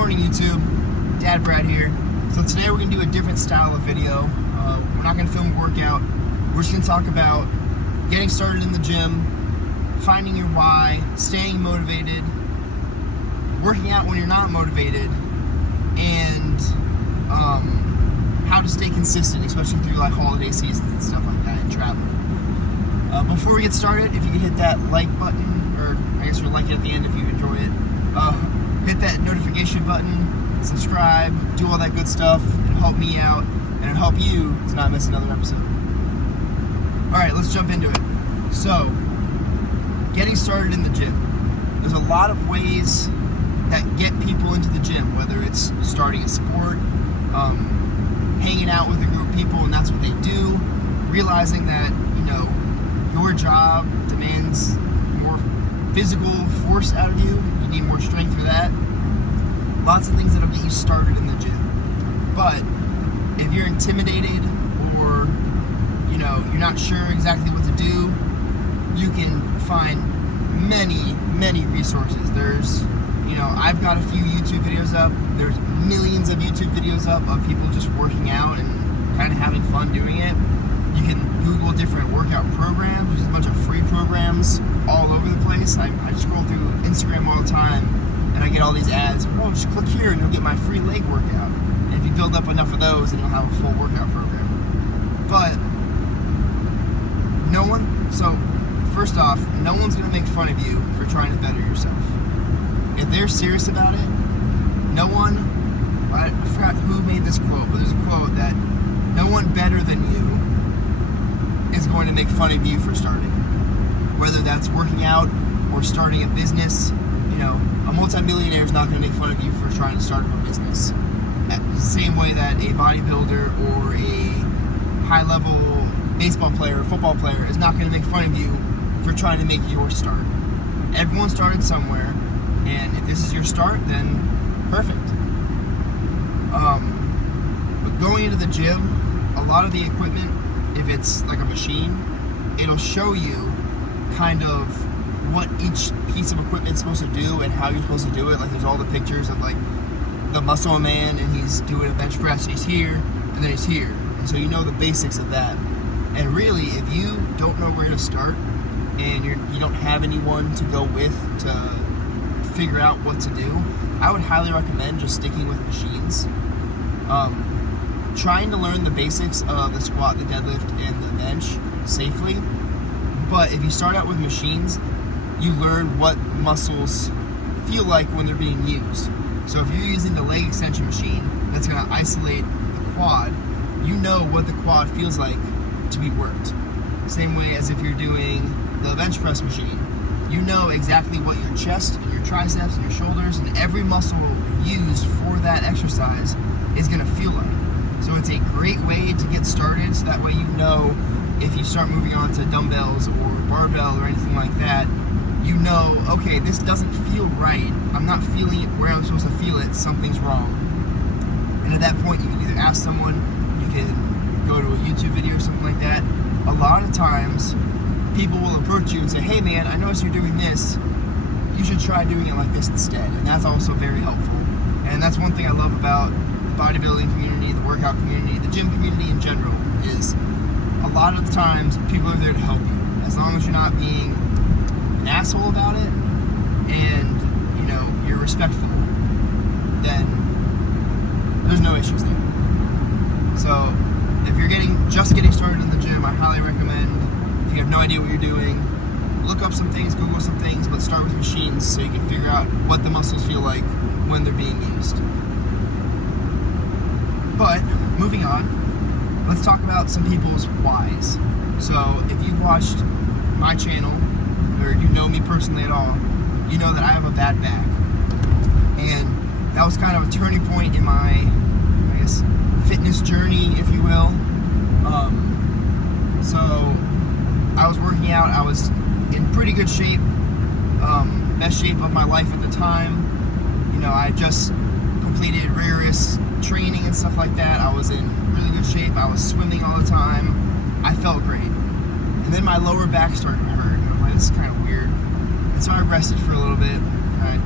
morning, YouTube. Dad Brad here. So today we're going to do a different style of video. We're not going to film a workout. We're just going to talk about getting started in the gym, finding your why, staying motivated, working out when you're not motivated, and how to stay consistent, especially through like holiday seasons and stuff like that, and travel. Before we get started, if you could hit that like button, or I guess you'll like it at the end if you enjoy it. Hit that notification button, subscribe, do all that good stuff. It'll help me out, and it'll help you to not miss another episode. Alright, let's jump into it. So, getting started in the gym. There's a lot of ways that get people into the gym, whether it's starting a sport, hanging out with a group of people and that's what they do, realizing that, your job demands more physical force out of you. You need more strength for that. Lots of things that'll get you started in the gym. But if you're intimidated or you're not sure exactly what to do, you can find many resources. There's I've got a few YouTube videos up. There's millions of YouTube videos up of people just working out and kind of having fun doing it. You can Google different workout programs. There's a bunch of free programs all over the place. I scroll through Instagram all the time and I get all these ads. Oh, just click here and you'll get my free leg workout. And if you build up enough of those, then you'll have a full workout program. But first off, no one's going to make fun of you for trying to better yourself. If they're serious about it, I forgot who made this quote, but there's a quote that no one better than you is going to make fun of you for starting. Whether that's working out or starting a business, a multi-millionaire is not going to make fun of you for trying to start a business. The same way that a bodybuilder or a high-level baseball player or football player is not going to make fun of you for trying to make your start. Everyone started somewhere, and if this is your start, then perfect. But going into the gym, a lot of the equipment, if it's like a machine, it'll show you kind of what each piece of equipment is supposed to do and how you're supposed to do it. Like there's all the pictures of like the muscle man and he's doing a bench press and he's here and then he's here. And so you know the basics of that. And really, if you don't know where to start and you don't have anyone to go with to figure out what to do, I would highly recommend just sticking with machines. Trying to learn the basics of the squat, the deadlift, and the bench safely. But if you start out with machines, you learn what muscles feel like when they're being used. So if you're using the leg extension machine that's going to isolate the quad, you know what the quad feels like to be worked. Same way as if you're doing the bench press machine. You know exactly what your chest and your triceps and your shoulders and every muscle used for that exercise is going to feel like. So it's a great way to get started, so that way you know if you start moving on to dumbbells or barbell or anything like that, you know, okay, this doesn't feel right. I'm not feeling it where I'm supposed to feel it. Something's wrong. And at that point, you can either ask someone, you can go to a YouTube video or something like that. A lot of times, people will approach you and say, hey man, I noticed you're doing this. You should try doing it like this instead. And that's also very helpful. And that's one thing I love about the bodybuilding community, the workout community, the gym community in general, is a lot of the times people are there to help you. As long as you're not being an asshole about it and you're respectful, then there's no issues there. So if you're just getting started in the gym, I highly recommend, if you have no idea what you're doing, look up some things, Google some things, but start with machines so you can figure out what the muscles feel like when they're being used. But moving on, let's talk about some people's whys. So if you've watched my channel, or you know me personally at all, you know that I have a bad back. And that was kind of a turning point in my, fitness journey, if you will. So I was working out, I was in pretty good shape, best shape of my life at the time. I just completed rigorous training and stuff like that. I was in really good shape. I was swimming all the time. I felt great. And then my lower back started to hurt. And I'm like, this is kind of weird. And so I rested for a little bit. I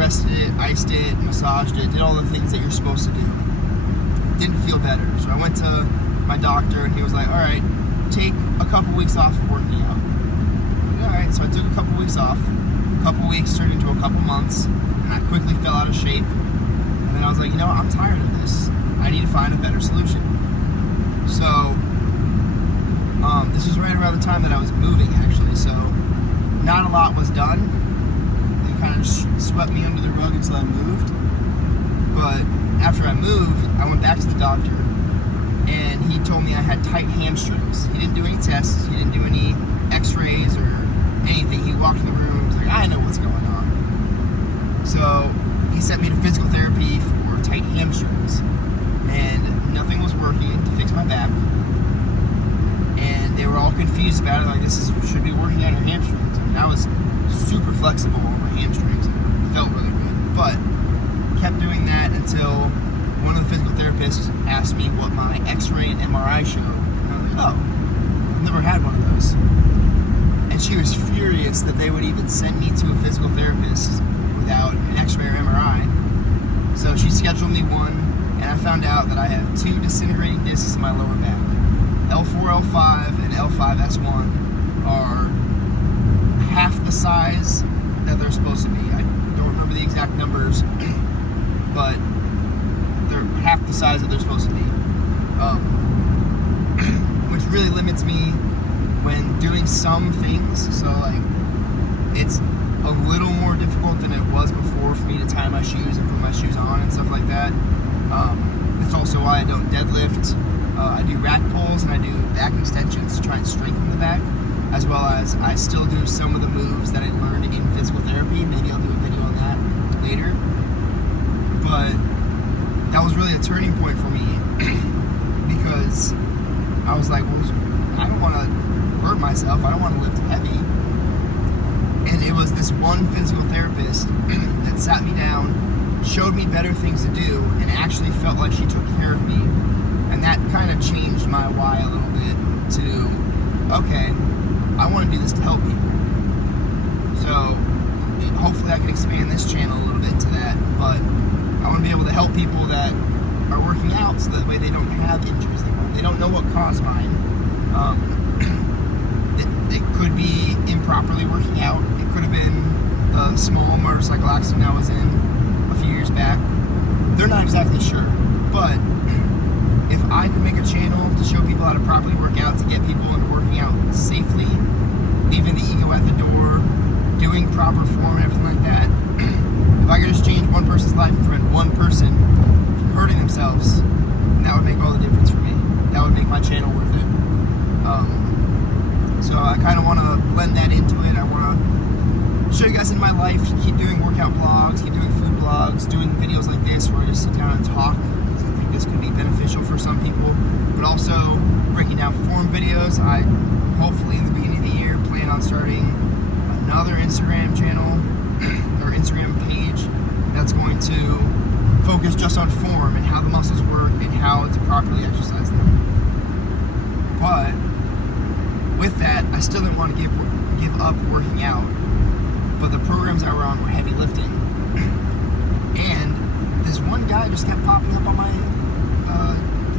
rested it, iced it, massaged it, did all the things that you're supposed to do. Didn't feel better. So I went to my doctor and he was like, all right, take a couple weeks off of working out. All right, so I took a couple weeks off. A couple weeks turned into a couple months, and I quickly fell out of shape. And then I was like, you know what, I'm tired of this. I need to find a better solution. So this was right around the time that I was moving, actually. So not a lot was done. They kind of swept me under the rug until I moved. But after I moved, I went back to the doctor, and he told me I had tight hamstrings. He didn't do any tests. He didn't do any x-rays or anything. He walked in the room and was like, I know what's going on. So he sent me to physical therapy for tight hamstrings. And nothing was working to fix my back. And they were all confused about it, like, should be working on your hamstrings. I mean, I was super flexible on my hamstrings and it felt really good. But kept doing that until one of the physical therapists asked me what my x-ray and MRI showed. And I was like, oh, I've never had one of those. And she was furious that they would even send me to a physical therapist without an x-ray or MRI. So she scheduled me one, and I found out that I have 2 disintegrating discs in my lower back. L4, L5, and L5S1 are half the size that they're supposed to be. I don't remember the exact numbers, but they're half the size that they're supposed to be. Which really limits me when doing some things. So, like, it's a little more difficult than it was before for me to tie my shoes and put my shoes on and stuff like that. It's also why I don't deadlift. I do rack pulls and I do back extensions to try and strengthen the back, as well as I still do some of the moves that I learned in physical therapy. Maybe I'll do a video on that later. But that was really a turning point for me because I was like, well, I don't want to hurt myself. I don't want to lift heavy. And it was this one physical therapist that sat me down, showed me better things to do, and actually felt like she took care of me. And that kind of changed my why a little bit to, okay, I want to do this to help people. So hopefully I can expand this channel a little bit to that, but I want to be able to help people that are working out so that way they don't have injuries. They don't know what caused mine. It could be improperly working out. It could have been a small motorcycle accident I was in a few years back. They're not exactly sure, but if I can make a channel to show people how to properly work out, to get people into working out safely, leaving the ego at the door, doing proper form and everything like that, if I could just change one person's life and prevent one person from hurting themselves, that would make all the difference for me. That would make my channel worth it. So I kind of want to blend that into it. I want to show you guys in my life, keep doing workout blogs, keep doing food blogs, doing videos like this where I just sit down and talk. I think this could be beneficial for some people, but also breaking down form videos. I hopefully in the beginning of the year plan on starting another Instagram channel or Instagram page that's going to focus just on form and how the muscles work and how to properly exercise them. But with that, I still didn't want to give up working out, but the programs I were on were heavy lifting. And this one guy just kept popping up on my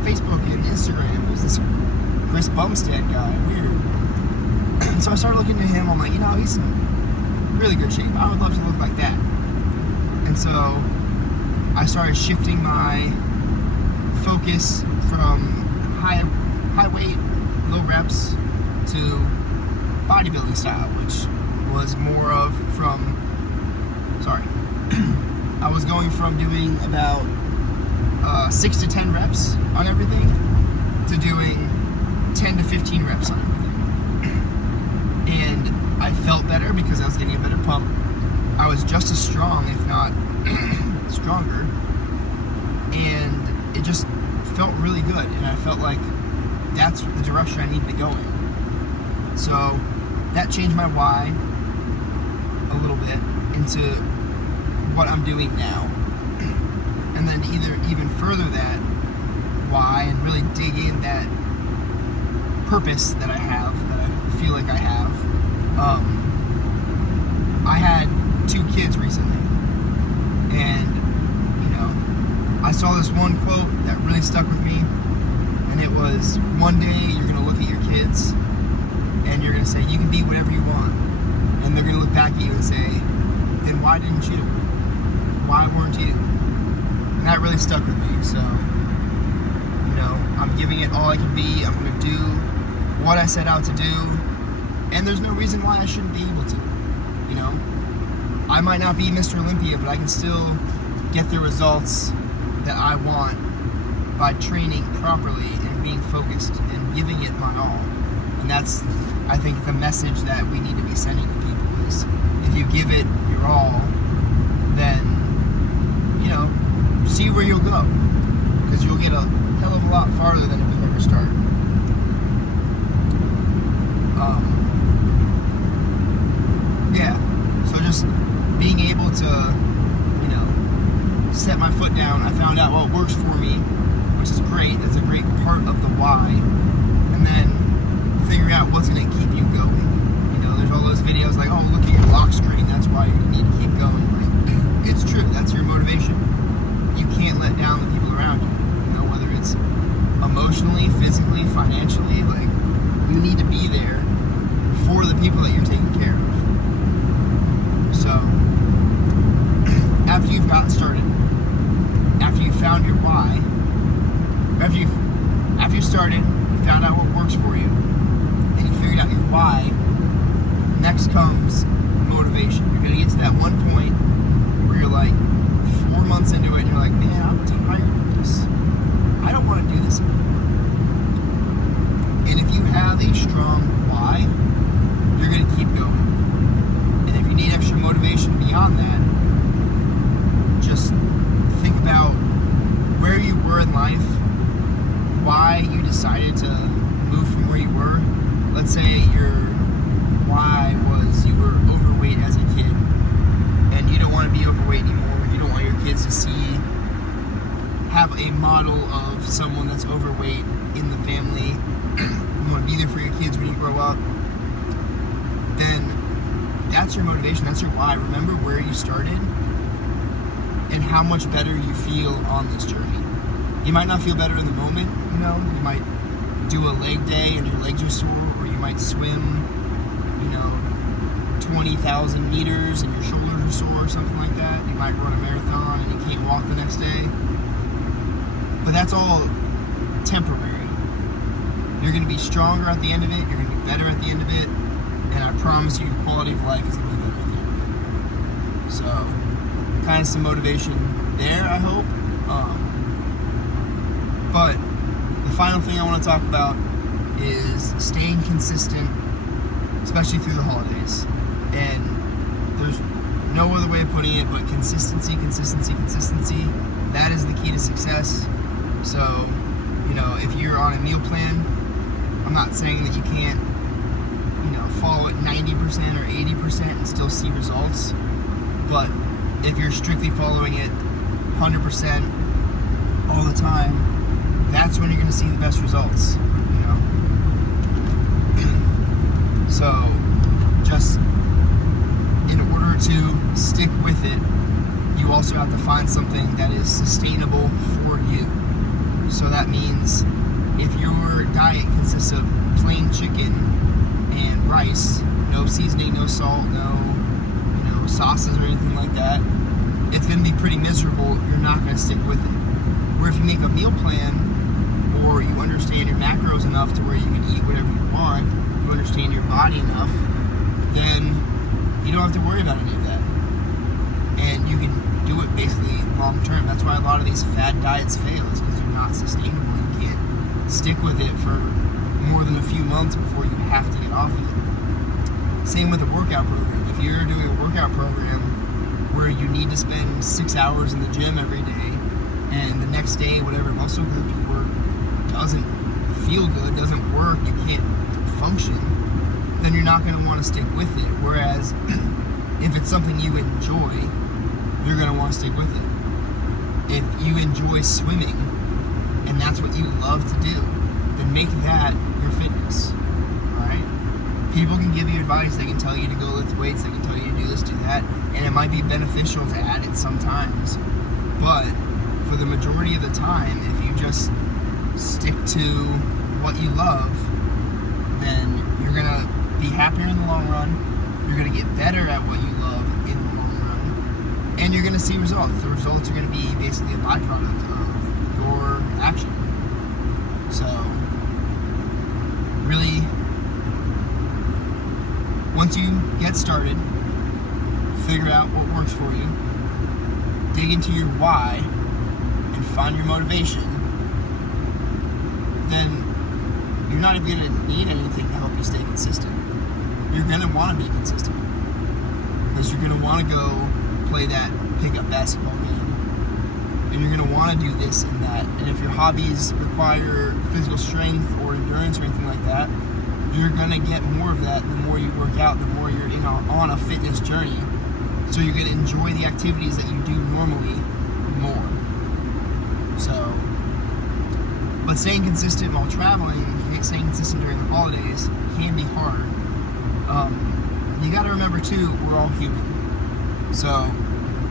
Facebook and Instagram. It was this Chris Bumstead guy, weird. So I started looking at him, I'm like, you know, he's in really good shape. I would love to look like that. And so I started shifting my focus from high weight, low reps to bodybuilding style, which was more of I was going from doing about 6 to 10 reps on everything to doing 10 to 15 reps on everything. And I felt better because I was getting a better pump. I was just as strong, if not stronger, and it just felt really good, and I felt like that's the direction I needed to go in. So that changed my why a little bit into what I'm doing now, and then even further that why and really dig in that purpose that I have, that I feel like I have. I had 2 kids recently, And, I saw this one quote that really stuck with me, and it was, one day you're going to look at your kids and you're going to say, you can be whatever you want. And they're going to look back at you and say, then why didn't you? Why weren't you? And that really stuck with me. So, I'm giving it all I can be. I'm going to do what I set out to do. And there's no reason why I shouldn't be able to. I might not be Mr. Olympia, but I can still get the results that I want by training properly and being focused and giving it my all. And that's, I think, the message that we need to be sending to people is, if you give it your all, then, see where you'll go. Because you'll get a hell of a lot farther than if you never start. So just being able to, set my foot down, I found out what works for me, which is great. That's a great part of the why. And then figuring out what's going to keep you going. There's all those videos like, oh, look at your lock screen, that's why you need to keep going. Like, it's true, that's your motivation. You can't let down the people around you. Whether it's emotionally, physically, financially, like, you need to be there for the people that you're taking care of. So, after you've gotten started, after you found your why, after you started, you found out what works for you, and you figured out your why, next comes motivation. You're going to get to that one point where you're like 4 months into it, and you're like, man, I'm tired of this. I don't want to do this anymore. And if you have a strong why, you're going to keep going. And if you need extra motivation beyond that, just think about where you were in life, why you decided to move from where you were. Let's say your why was you were overweight as a kid, and you don't want to be overweight anymore. You don't want your kids to have a model of someone that's overweight in the family. You want to be there for your kids when you grow up. Then that's your motivation, that's your why. Remember where you started and how much better you feel on this journey. You might not feel better in the moment, you might do a leg day and your legs are sore, or you might swim, 20,000 meters and your shoulders are sore or something like that. You might run a marathon and you can't walk the next day. But that's all temporary. You're going to be stronger at the end of it, you're going to be better at the end of it, and I promise you your quality of life is going to be better at the end of it. So, kind of some motivation there, I hope. But the final thing I want to talk about is staying consistent, especially through the holidays. And there's no other way of putting it but consistency. That is the key to success. So, if you're on a meal plan, I'm not saying that you can't, follow it 90% or 80% and still see results. But if you're strictly following it 100% all the time, that's when you're going to see the best results, So, just in order to stick with it, you also have to find something that is sustainable for you. So that means if your diet consists of plain chicken and rice, no seasoning, no salt, no sauces or anything like that, it's going to be pretty miserable. You're not going to stick with it. Where if you make a meal plan, or you understand your macros enough to where you can eat whatever you want, you understand your body enough, then you don't have to worry about any of that. And you can do it basically long term. That's why a lot of these fad diets fail, is because they're not sustainable. You can't stick with it for more than a few months before you have to get off of it. Same with a workout program. If you're doing a workout program where you need to spend 6 hours in the gym every day, and the next day whatever muscle group you work doesn't feel good, doesn't work, you can't function, then you're not going to want to stick with it. Whereas if it's something you enjoy, you're going to want to stick with it. If you enjoy swimming and that's what you love to do, then make that your fitness. Alright? People can give you advice, they can tell you to go lift weights, they can tell you to do this, do that, and it might be beneficial to add it sometimes, but for the majority of the time, if you just stick to what you love, then you're gonna be happier in the long run, you're gonna get better at what you love in the long run, and you're gonna see results. The results are gonna be basically a byproduct of your action. So, really, once you get started, figure out what works for you, dig into your why, and find your motivation, then you're not even going to need anything to help you stay consistent. You're going to want to be consistent because you're going to want to go play that pickup basketball game, and you're going to want to do this and that. And if your hobbies require physical strength or endurance or anything like that, you're going to get more of that the more you work out, the more you're on a fitness journey. So you're going to enjoy the activities that you do normally more. So, but staying consistent while traveling, staying consistent during the holidays can be hard. You got to remember too, we're all human. So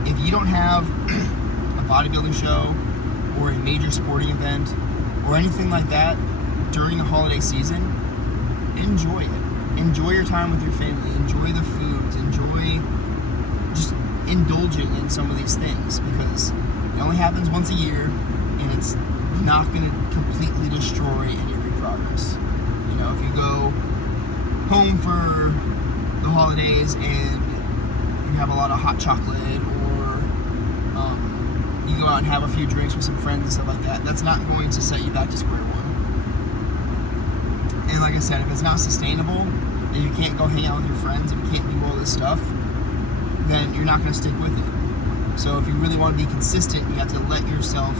if you don't have a bodybuilding show or a major sporting event or anything like that during the holiday season, enjoy it. Enjoy your time with your family. Enjoy the foods. Enjoy just indulging in some of these things, because it only happens once a year, and it's not going to completely destroy any of your progress. You know, if you go home for the holidays and you have a lot of hot chocolate, or you go out and have a few drinks with some friends and stuff like that, that's not going to set you back to square one. And like I said, if it's not sustainable and you can't go hang out with your friends, and you can't do all this stuff, then you're not going to stick with it. So if you really want to be consistent, you have to let yourself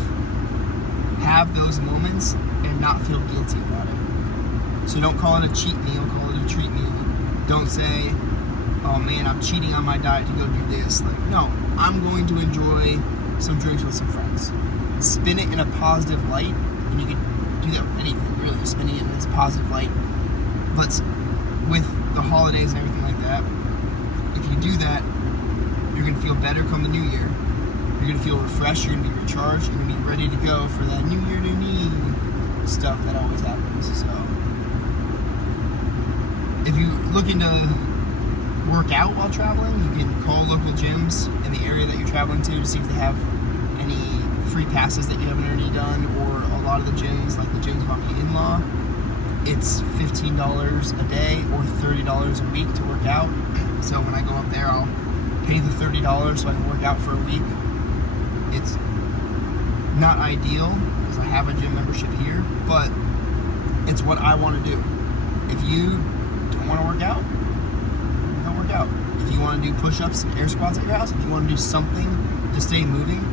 have those moments and not feel guilty about it. So don't call it a cheat meal, call it a treat meal. Don't say, oh man, I'm cheating on my diet to go do this. Like, no, I'm going to enjoy some drinks with some friends. Spin it in a positive light, and you can do that with anything, really, spinning it in this positive light. But with the holidays and everything like that, if you do that, you're going to feel better come the new year. You're going to feel refreshed, you're going to be recharged, you're going to be ready to go for that new year, new me stuff that always happens. So, if you're looking to work out while traveling, you can call local gyms in the area that you're traveling to see if they have any free passes that you haven't already done, or a lot of the gyms, like the gyms of my in-law, it's $15 a day or $30 a week to work out. So when I go up there, I'll pay the $30 so I can work out for a week. It's not ideal because I have a gym membership here, but it's what I want to do. If you don't want to work out, don't work out. If you want to do push-ups and air squats at your house, if you want to do something to stay moving,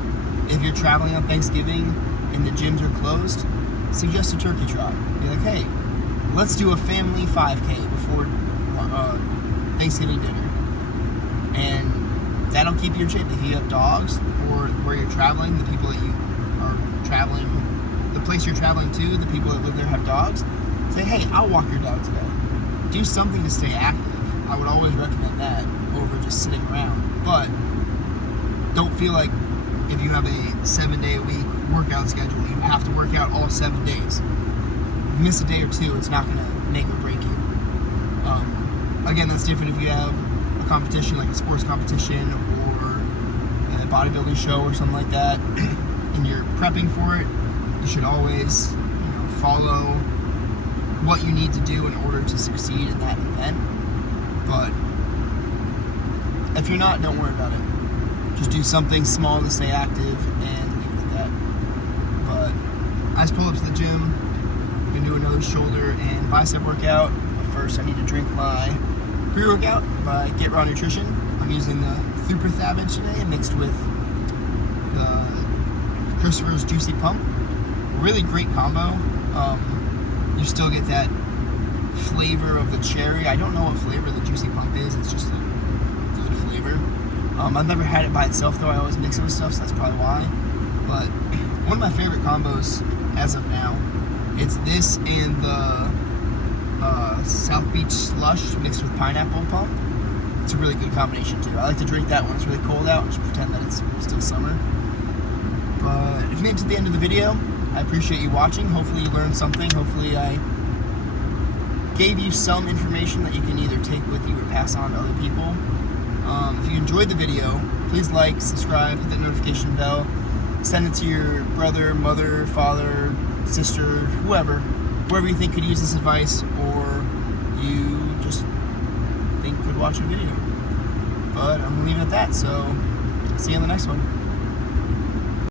if you're traveling on Thanksgiving and the gyms are closed, suggest a turkey trot. Be like, hey, let's do a family 5K before Thanksgiving dinner. And that'll keep you in shape. If you have dogs, or where you're traveling, the people that you are traveling, the place you're traveling to, the people that live there have dogs, say, hey, I'll walk your dog today. Do something to stay active. I would always recommend that over just sitting around. But don't feel like if you have a 7-day-a-week workout schedule, you have to work out all 7 days. If you miss a day or two, it's not going to make or break you. Again, that's different if you have a competition, like a sports competition or a bodybuilding show or something like that, and you're prepping for it. You should always, follow what you need to do in order to succeed in that event. But if you're not, don't worry about it. Just do something small to stay active and leave it at that. But I just pull up to the gym, I'm gonna do another shoulder and bicep workout. But first I need to drink my pre-workout by Get Raw Nutrition. I'm using the Super Thabage today mixed with the Christopher's Juicy Pump. Really great combo. You still get that flavor of the cherry. I don't know what flavor the Juicy Pump is. It's just a good flavor. I've never had it by itself though. I always mix it with stuff, so that's probably why. But one of my favorite combos as of now, it's this and the South Beach Slush mixed with Pineapple Pump. It's a really good combination too. I like to drink that when it's really cold out and just pretend that it's still summer. But if you made it to the end of the video, I appreciate you watching. Hopefully you learned something. Hopefully I gave you some information that you can either take with you or pass on to other people. If you enjoyed the video, please like, subscribe, hit the notification bell, send it to your brother, mother, father, sister, whoever you think could use this advice or you just think could watch a video. But I'm gonna leave it at that, so see you in the next one.